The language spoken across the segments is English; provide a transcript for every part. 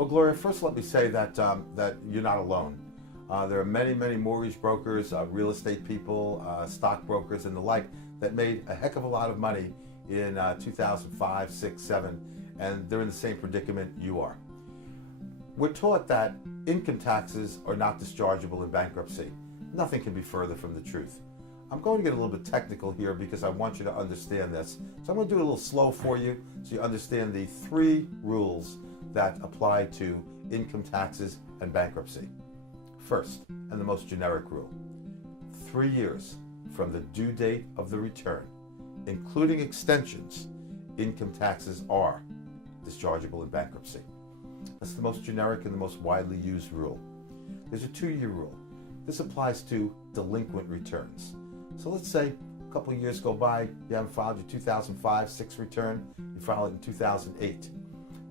Well, Gloria, first let me say that that you're not alone. There are many, many mortgage brokers, real estate people, stock brokers, and the like that made a heck of a lot of money in 2005, 6, 7, and they're in the same predicament you are. We're taught that income taxes are not dischargeable in bankruptcy. Nothing can be further from the truth. I'm going to get a little bit technical here because I want you to understand this. So I'm going to do it a little slow for you so you understand the 3 rules that apply to income taxes and bankruptcy. First, and the most generic rule, 3 years from the due date of the return, including extensions, income taxes are dischargeable in bankruptcy. That's the most generic and the most widely used rule. There's a 2-year rule. This applies to delinquent returns. So let's say a couple of years go by, you haven't filed your 2005-6 return, you file it in 2008.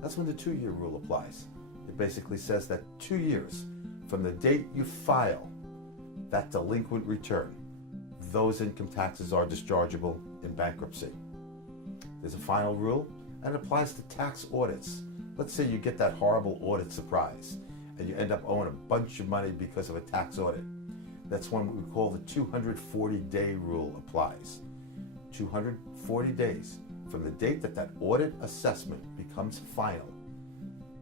That's when the 2-year rule applies. It basically says that 2 years from the date you file that delinquent return, those income taxes are dischargeable in bankruptcy. There's a final rule, and it applies to tax audits. Let's say you get that horrible audit surprise, and you end up owing a bunch of money because of a tax audit. That's when what we call the 240-day rule applies. 240 days from the date that that audit assessment becomes final,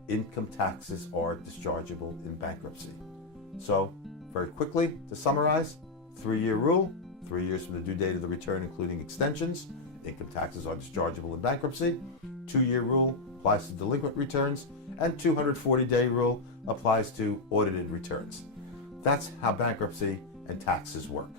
income taxes are dischargeable in bankruptcy. So, very quickly, to summarize, 3-year rule, 3 years from the due date of the return, including extensions, income taxes are dischargeable in bankruptcy. 2-year rule applies to delinquent returns, and 240-day rule applies to audited returns. That's how bankruptcy and taxes work.